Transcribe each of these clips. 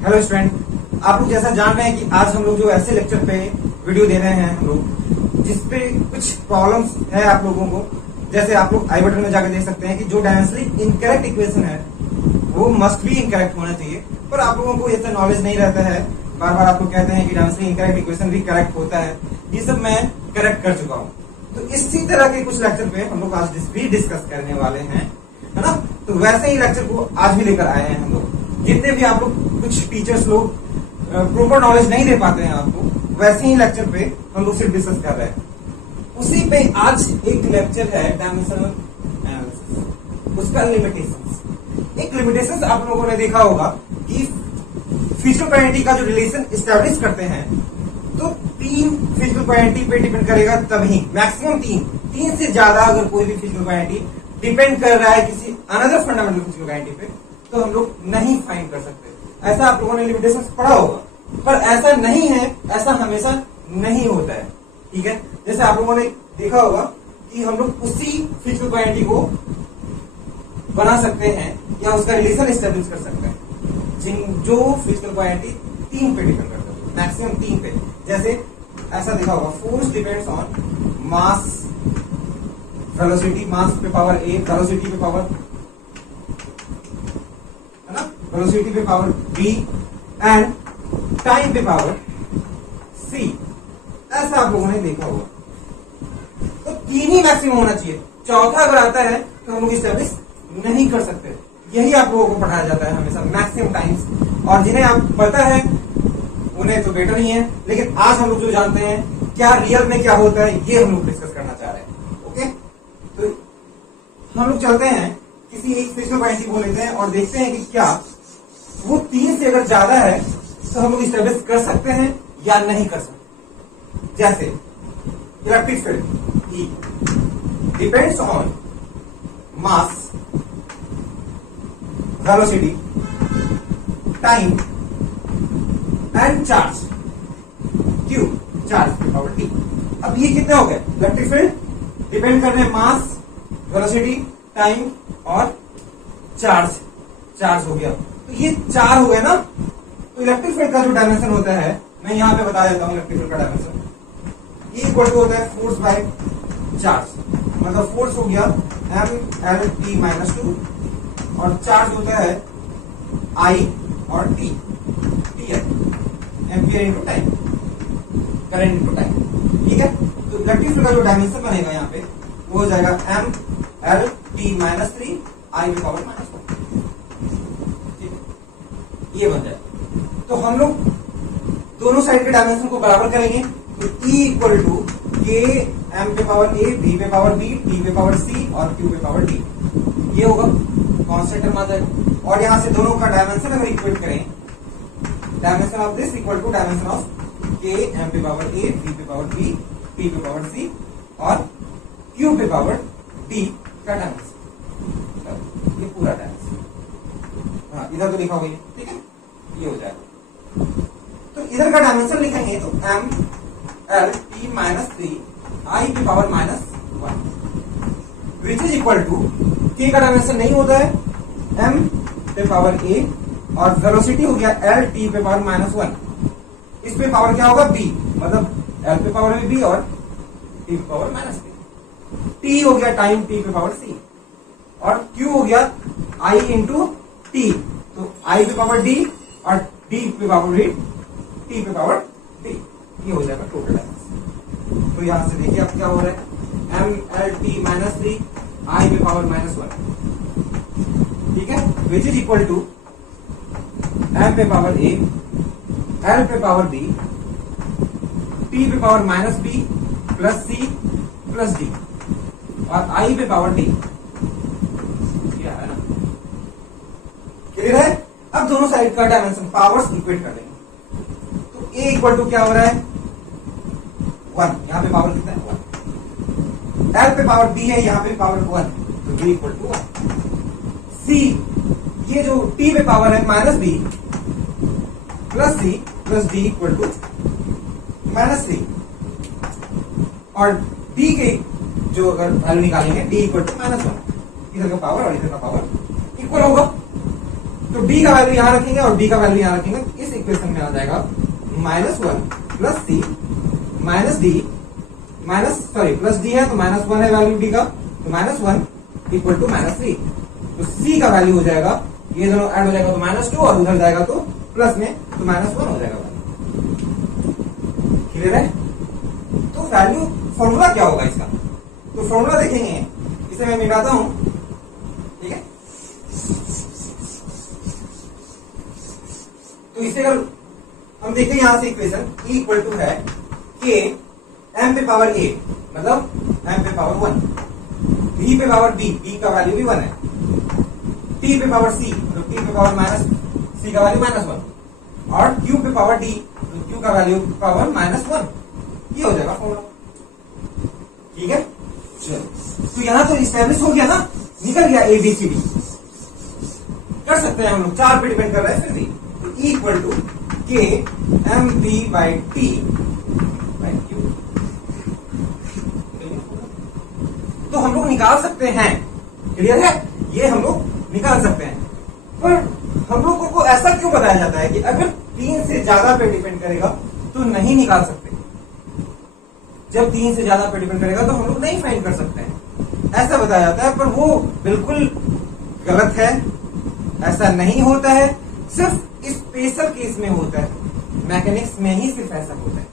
Hello student, आप लोग जैसा जान रहे हैं कि आज हम लोग जो ऐसे लेक्चर पे वीडियो दे रहे हैं हम लोग जिसपे कुछ प्रॉब्लम्स है आप लोगों को। जैसे आप लोग आई बटन में जाकर देख सकते हैं कि जो डायमेंशनली इनकरेक्ट इक्वेशन है वो मस्ट भी इनकरेक्ट होना चाहिए, पर आप लोगों को इतना नॉलेज नहीं रहता है। बार बार आप लोग कहते हैं कि डायमेंशनली इनकरेक्ट इक्वेशन भी करेक्ट होता है। ये सब मैं करेक्ट कर चुका हूँ। तो इसी तरह के कुछ लेक्चर पे हम लोग आज भी डिस्कस करने वाले हैं, है ना। तो वैसे ही लेक्चर को आज भी लेकर आए हैं हम लोग। जितने भी आप लोग कुछ टीचर्स लोग प्रॉपर नॉलेज नहीं दे पाते हैं आपको, वैसे ही लेक्चर पे हम लोग सिर्फ डिस्कस कर रहे हैं। उसी पे आज एक लेक्चर है डायमेंशनल एनालिसिस, उसका लिमिटेशंस। एक लिमिटेशंस आप लोगों ने देखा होगा कि फिजिकल क्वांटिटी का जो रिलेशन एस्टेब्लिश करते हैं तो 3 फिजिकल क्वांटिटी पे डिपेंड करेगा, तभी मैक्सिमम 3 से ज्यादा अगर कोई भी फिजिकल क्वांटिटी डिपेंड कर रहा है किसी अनदर फंडामेंटल फिजिकल क्वांटिटी पे तो हम लोग नहीं फाइंड कर सकते। ऐसा आप लोगों ने लिमिटेशंस पढ़ा होगा, पर ऐसा नहीं है, ऐसा हमेशा नहीं होता है। ठीक है, जैसे आप लोगों ने देखा होगा कि हम लोग उसी फिजिकल क्वांटिटी को बना सकते हैं या उसका रिलेशन एस्टेब्लिश कर सकते हैं जो फिजिकल क्वांटिटी 3 पे डिपेंड करता है, मैक्सिमम 3 पे। जैसे ऐसा देखा होगा, force depends on mass, velocity, mass पे पावर a, वेलोसिटी पे पावर, है ना, वेलोसिटी पे पावर b एंड टाइम पे पावर c। ऐसा आप लोगों ने देखा होगा। तो 3 ही मैक्सिमम होना चाहिए, चौथा अगर आता है तो हम लोग एस्टेब्लिश नहीं कर सकते। यही आप लोगों को पढ़ाया जाता है हमेशा मैक्सिमम टाइम्स, और जिन्हें आप पता है उन्हें तो बेटर ही है, लेकिन आज हम लोग जो जानते हैं क्या रियल में क्या होता है ये हम लोग डिस्कस करना चाह रहे हैं। ओके, तो हम लोग चलते हैं किसी एक फिजिकल क्वांटिटी को लेते हैं और देखते हैं कि क्या वो 3 से अगर ज्यादा है तो हम लोग एस्टेब्लिश कर सकते हैं या नहीं कर सकते। जैसे electric field E depends on mass, velocity, time and charge Q, charge की पावर T। अब ये कितने हो गए? इलेक्ट्रिक फील्ड डिपेंड कर रहे हैं मास, वेलोसिटी, टाइम और चार्ज हो गया। तो ये 4 हो गए ना। तो इलेक्ट्रिक फील्ड का जो डायमेंशन होता है, मैं यहां पे बता देता हूं इलेक्ट्रिक फील्ड का डायमेंशन। ये इक्वल टू होता है फोर्स बाय चार्ज, मतलब फोर्स हो गया m/L/T-2 और चार्ज होता है I और T है ampere into time, current into time. ठीक है, तो इलेक्ट्रिक फील्ड का जो डायमेंशन बनेगा यहाँ पे वो हो जाएगा m/L/T-3 I की पावर -1। ये बन जाए। तो हम लोग दोनों साइड के डायमेंशन को बराबर करेंगे, तो E equal to K M पे पावर A, B पे पावर B, T पे पावर C और Q पे पावर D। ये होगा कांस्टेंट टर्म आ जाएगा। और यहां से दोनों का डायमेंशन अगर इक्वेट करें, dimension of this equal to dimension of K M पे पावर A, B पे पावर B, T पे पावर C और Q पे पावर D का डायमेंशन। ये पूरा डायमेंशन, हाँ इधर तो लिखा होगा, ठीक है, ये हो जाएगा। तो इधर का डायमेंशन लिखेंगे तो m/L/T-3 I की power -1 which is equal to K का डायमेंशन नहीं होता है m पे पावर A और वेलोसिटी हो गया L/T पे पावर -1। इस पे पावर क्या होगा? B, मतलब L पे पावर में B और T पे पावर -B। T हो गया टाइम, T पे पावर C और Q हो गया I इंटू T, तो I पे पावर D और D पे पावर D, T पे पावर D। ये हो जाएगा टोटल डायमेंशन। तो यहां से देखिए अब क्या हो रहा है, m/L/T-3 I पे पावर -1, ठीक है, which is equal to m पे पावर A, L पे पावर B, T पे power -B plus C plus D और I पे पावर D। क्या है ना, क्लियर है? अब दोनों साइड का डायमेंशन पावर्स इक्वेट कर देंगे। तो A इक्वल टू क्या हो रहा है 1, यहां पे पावर कितना है 1। L पे पावर B है, यहां पे पावर 1, तो B इक्वल टू 1। C, ये जो T पे पावर है -B plus C plus D equal to -3 और D के जो अगर वैल्यू निकालेंगे D इक्वल टू -1, इधर का पावर और इधर का पावर इक्वल होगा। तो डी का वैल्यू यहां रखेंगे और डी का वैल्यू यहां रखेंगे, इस इक्वेशन में आ जाएगा -1 प्लस सी माइनस डी प्लस डी है तो -1 है वैल्यू डी का, तो -1 इक्वल टू -3। तो सी का वैल्यू हो जाएगा, ये दोनों ऐड हो जाएगा तो -2 और उधर जाएगा तो प्लस में तो -1 हो जाएगा। क्लियर है? तो वैल्यू फॉर्मूला क्या होगा इसका, तो फॉर्मूला देखेंगे, इसे मैं मिटाता हूं, ठीक है। तो इसे अगर हम देखें यहां से इक्वेशन E इक्वल टू है के m पे पावर a मतलब m पे पावर 1, b पे पावर b, b का वैल्यू भी 1 है, t पे पावर c तो t पे पावर माइनस c का वैल्यू -1 और q पे पावर d तो q का वैल्यू पावर -1। ये हो जाएगा फॉर्मूला, ठीक है। चलो तो यहां तो इस्टेब्लिश हो गया ना, निकल गया ABCD। कर सकते हैं हम लोग, 4 पे डिपेंड कर रहा है फिर भी। तो E इक्वल टू के mv by T by Q, तो हम लोग निकाल सकते हैं। क्लियर है? ये हम लोग निकाल सकते हैं, पर हम लोगों को ऐसा क्यों बताया जाता है कि अगर 3 से ज्यादा पे डिपेंड करेगा तो नहीं निकाल सकते। जब 3 से ज्यादा पे डिपेंड करेगा तो हम लोग नहीं फाइंड कर सकते हैं, ऐसा बताया जाता है। पर वो बिल्कुल गलत है, ऐसा नहीं होता है। सिर्फ स्पेशल केस में होता है, मैकेनिक्स में ही सिर्फ ऐसा होता है।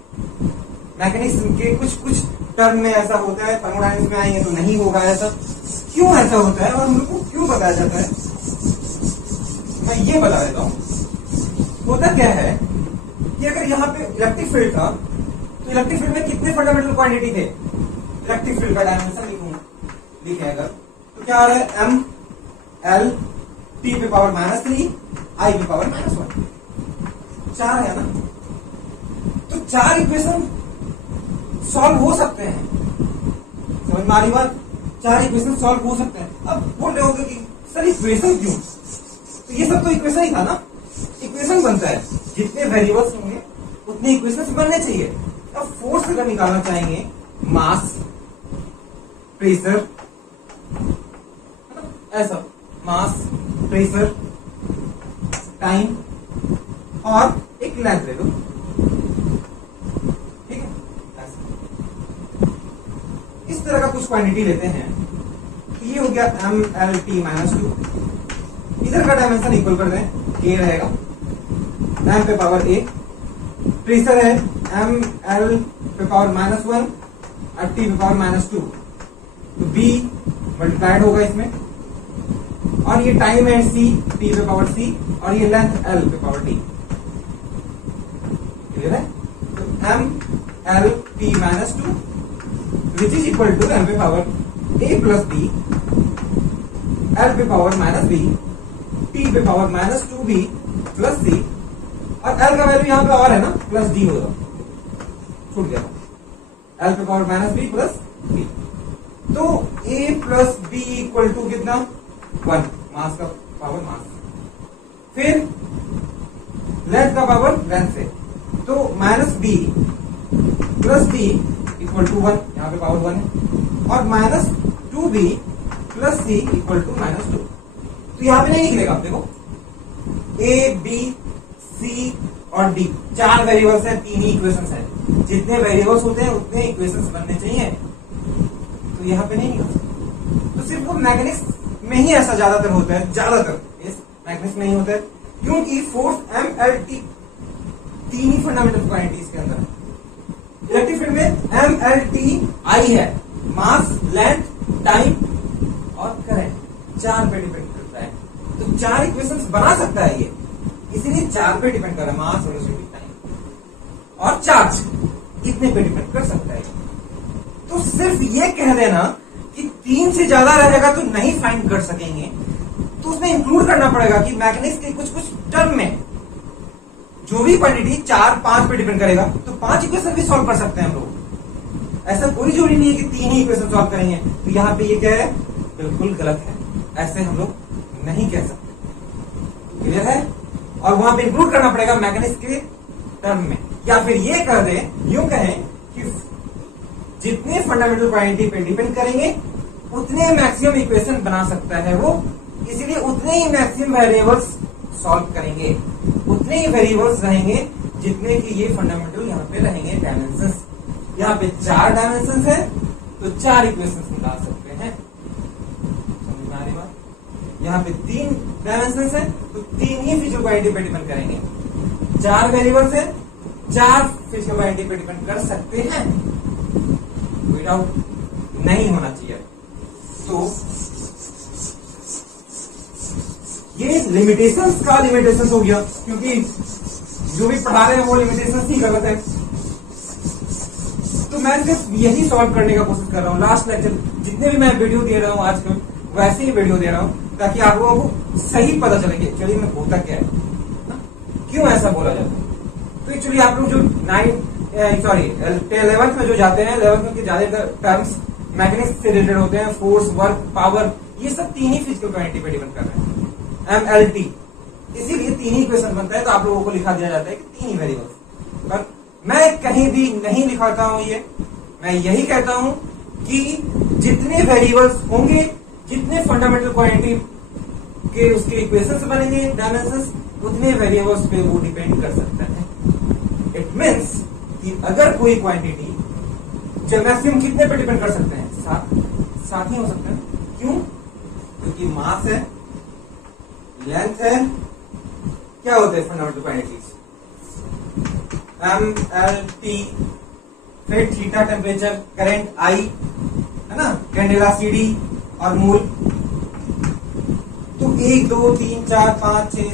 मैकेनिक्स के कुछ टर्म में ऐसा होता है, थर्मोडायनेमिक्स में आएंगे तो नहीं होगा ऐसा। क्यों ऐसा होता है और हम लोग को क्यों बताया जाता है, मैं ये बता देता हूं। होता क्या है कि अगर यहाँ पे इलेक्ट्रिक फील्ड था तो इलेक्ट्रिक फील्ड में कितने फंडामेंटल क्वांटिटी थे, इलेक्ट्रिक फील्ड का डायमेंशन लिखे अगर तो क्या आ रहा है, एम एल टी पे पावर -3 आई पे पावर -1, 4 है ना। तो 4 इक्वेशन सॉल्व हो सकते हैं, समझ में आ रही बात? 4 इक्वेशन सॉल्व हो सकते हैं। अब बोल रहे होंगे कि सर इक्वेशन क्यों, तो ये सब तो इक्वेशन ही था ना। इक्वेशन बनता है, जितने वेरिएबल्स होंगे उतने इक्वेशन बनने चाहिए। अब फोर्स अगर निकालना चाहेंगे, मास, प्रेशर, ऐसा मास, प्रेशर, टाइम और एक लेंथ ले लो, ठीक है। इस तरह का कुछ क्वांटिटी लेते हैं, तो ये हो गया mlt -2। इधर का डायमेंशन इक्वल कर दें, k रहेगा m पे पावर a, प्रेशर है ml पे पावर -1 और t पे पावर -2, तो b मल्टीप्लाइड होगा इसमें, और ये टाइम है c, t पे पावर c, और ये लेंथ l पे पावर t। क्लियर है? तो m l t -2 which is equal to m पे power a plus b, l पे पावर -b, t पे पावर -2b प्लस c, और l का वैल्यू यहां पे और है ना, प्लस d होगा, छूट गया, l पे पावर -b प्लस b। तो a plus b equal to कितना, 1, मास का पावर मास, फिर लेंथ का पावर लेंथ से, तो -b plus d equal to 1, यहाँ पे पावर 1 है, और -2b plus c equal to -2। तो यहाँ पे नहीं निकलेगा, देखो a b c और d 4 वेरिएबल्स है, 3 ही इक्वेशंस है। जितने वेरिएबल्स होते हैं उतने इक्वेशंस बनने चाहिए, तो यहाँ पे नहीं निकल सकते। तो सिर्फ वो मैकेनिक्स में ही ऐसा ज्यादातर होता है, ज्यादातर इस मैकेनिक्स में ही होता है, क्योंकि फोर्स mlt 3 ही फंडामेंटल क्वांटिटी इसके अंदर है। इलेक्ट्रिक फील्ड में mlt आई है, मास, लेंथ, टाइम और करंट, 4 पे डिपेंड करता है। तो 4 इक्वेशंस बना सकता है ये, इसीलिए 4 पे डिपेंड कर रहा है, मास, वेलोसिटी, टाइम और चार्ज, इतने पे डिपेंड कर सकता है। तो सिर्फ ये कह देना कि 3 से ज्यादा रहेगा तो नहीं फाइंड कर सकेंगे, तो उसमें इंक्लूड करना पड़ेगा कि मैकेनिक्स के कुछ टर्म में जो भी क्वांटिटी 4-5 पे डिपेंड करेगा तो 5 इक्वेशन भी सॉल्व कर सकते हैं हम लोग। ऐसा कोई जरूरी नहीं है कि 3 ही इक्वेशन सॉल्व करेंगे। तो यहाँ पे ये क्या है, बिल्कुल गलत है, ऐसे हम लोग नहीं कह सकते। क्लियर है? और वहां पे इंक्लूड करना पड़ेगा मैकेनिक्स के टर्म में, या फिर ये कह दे, यूं कहें कि जितने फंडामेंटल क्वांटिटी पे डिपेंड करेंगे उतने मैक्सिमम इक्वेशन बना सकता है वो, इसलिए उतने ही मैक्सिमम वेरिएबल्स सॉल्व करेंगे उतने ही वेरिएबल्स रहेंगे जितने कि ये फंडामेंटल यहाँ पे रहेंगे डायमेंशंस। यहाँ पे 4 डायमेंशंस है तो 4 इक्वेशंस निकाल सकते हैं। समझ में आ रही बात? यहाँ पे 3 डायमेंशंस है तो 3 ही फिजिकल क्वांटिटी पे डिपेंड करेंगे। 4 वेरिएबल्स है, 4 फिजिकल क्वांटिटी पे डिपेंड कर सकते हैं। कोई डाउट नहीं होना चाहिए। तो ये लिमिटेशंस का लिमिटेशंस हो गया, क्योंकि जो भी पढ़ा रहे हैं वो लिमिटेशंस ही गलत है। तो मैं सिर्फ यही सॉल्व करने का कोशिश कर रहा हूँ। लास्ट लेक्चर जितने भी मैं वीडियो दे रहा हूँ आजकल वैसे ही वीडियो दे रहा हूँ, ताकि आप लोगों को सही पता चले कि एक्चुअली में होता क्या है, क्यों ऐसा बोला जाता है। तो एक्चुअली आप लोग जो 11th में जो जाते हैं, 11th में ज्यादातर टर्म्स मैकेनिक्स से रिलेटेड होते हैं, फोर्स, वर्क, पावर, ये सब 3 ही फिजिकल क्वांटिटी पे डिपेंड कर रहे हैं, MLT। इसीलिए 3 ही इक्वेशन बनता है, तो आप लोगों को लिखा दिया जाता है कि 3 ही वेरिएबल्स। पर मैं कहीं भी नहीं लिखाता हूं ये, मैं यही कहता हूं कि जितने वेरिएबल्स होंगे, जितने फंडामेंटल क्वांटिटी के उसके इक्वेशंस बनेंगे, डायमेंशंस, उतने वेरिएबल्स पे वो डिपेंड कर सकता है। इट मीन्स कि अगर कोई क्वांटिटी, जो मैक्सिमम कितने पे डिपेंड कर सकते हैं? 7 ही हो सकते हैं। क्यों? क्योंकि मास है, लेंथ है, क्या होते हैं फंडामेंटल क्वांटिटीज? MLT, फिर थीटा टेम्परेचर, करंट I, है ना, कैंडेला CD और मूल। तो 1 2 3 4 5 6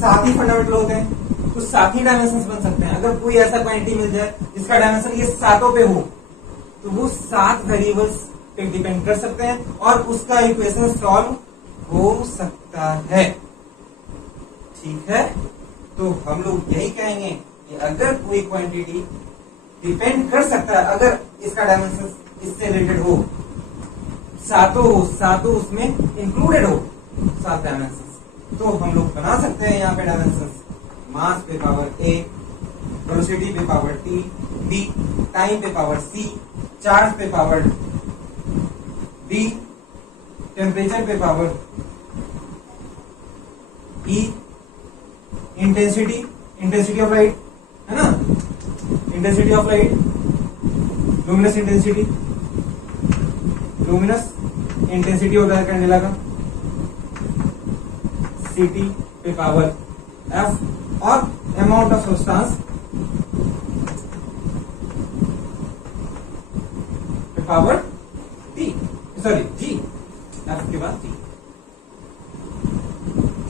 7 ही फंडामेंटल होते हैं। तो 7 ही डायमेंशंस बन सकते हैं। अगर कोई ऐसा क्वांटिटी मिल जाए जिसका डायमेंशन ये 7 पे हो, तो वो 7 वेरिएबल्स पे डिपेंड कर सकते हैं और उसका इक्वेशन सॉल्व हो सकता है। ठीक है, तो हम लोग यही कहेंगे कि अगर कोई क्वांटिटी डिपेंड कर सकता है, अगर इसका डायमेंशन इससे रिलेटेड हो, सातों उसमें इंक्लूडेड हो, 7 डायमेंशन, तो हम लोग बना सकते हैं यहाँ पे डायमेंशन। मास पे पावर A, वेलोसिटी पे पावर T, B, टाइम पे पावर C, चार्ज पे पावर D, टेम्परेचर पे power E, intensity of light, है ना, intensity of light, luminous intensity होता है कैंडेला का, CT पे पावर F, और अमाउंट ऑफ सब्सटेंस पे पावर G, F के बाद T।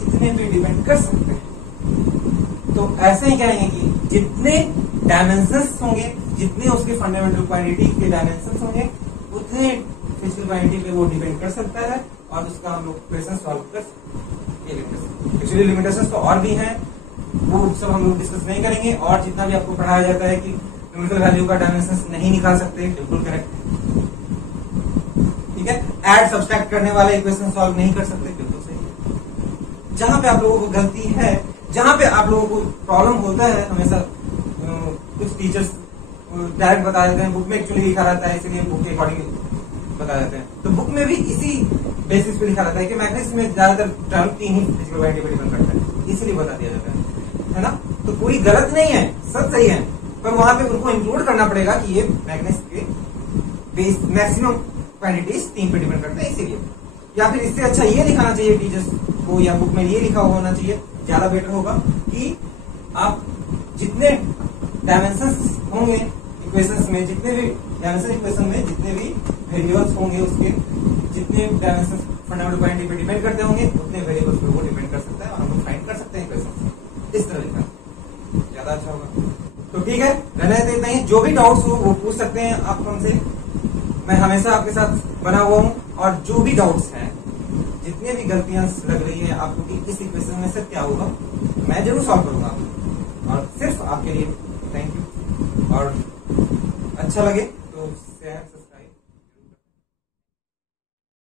इतने पे डिपेंड कर सकते हैं। तो ऐसे ही कहेंगे कि जितने डायमेंशंस होंगे, जितने उसके फंडामेंटल क्वांटिटी के डायमेंशंस होंगे, उतने फिजिकल क्वांटिटी पे वो डिपेंड कर सकता है और उसका हम लोग इक्वेशन सॉल्व कर सकते हैं। एक्चुअली लिमिटेशंस तो और भी हैं, वो सब हम लोग डिस्कस नहीं करेंगे। और जितना भी आपको पढ़ाया जाता है कि न्यूमेरिकल वैल्यू का डायमेंशंस नहीं निकाल सकते, बिल्कुल करेक्ट। ठीक है, ऐड सब्सट्रैक्ट करने वाले इक्वेशन सॉल्व नहीं कर सकते, बिल्कुल सही। जहां पे आप लोगों को गलती है, जहां पे आप लोगों को प्रॉब्लम होता है, हमेशा कुछ टीचर्स डायरेक्ट बता देते हैं, बुक में एक्चुअली लिखा रहता है, इसलिए बुक के अकॉर्डिंग बता देते हैं। तो बुक में भी इसी बेसिस पे लिखा रहता है कि मैथमेटिक्स में ज्यादातर टर्म 3 ही फिजिकल क्वांटिटी पे डिपेंड करता है, इसलिए बता दिया जाता है ना। तो कोई गलत नहीं है, सब सही है, पर वहां पे उनको इंक्लूड करना पड़ेगा कि ये मैथमेटिक्स के मैक्सिमम क्वांटिटीज 3 पे डिपेंड करते हैं, इसीलिए। या फिर इससे अच्छा ये लिखाना चाहिए टीचर्स को, या बुक में ये लिखा हुआ होना चाहिए, ज्यादा बेटर होगा कि आप जितने डायमेंशंस होंगे इक्वेशंस में, जितने भी डायमेंशन इक्वेशन में जितने भी वेरिएबल्स होंगे, उसके जितने डायमेंशंस फंडामेंटल क्वांटिटी पे डिपेंड करते होंगे, उतने वेरिएबल्स पे वो डिपेंड कर सकता है और हम लोग फाइंड कर सकते हैं इक्वेशन। इस तरह लिखना ज्यादा अच्छा होगा। तो ठीक है, रहने देते हैं। जो भी डाउट्स हो वो पूछ सकते हैं आप हमसे, मैं हमेशा आपके साथ बना हुआ हूँ। और जो भी डाउट्स हैं, जितने भी गलतियां लग रही है आपको कि इस इक्वेशन में से क्या होगा, मैं जरूर सॉल्व करूंगा और सिर्फ आपके लिए। Thank you. और अच्छा लगे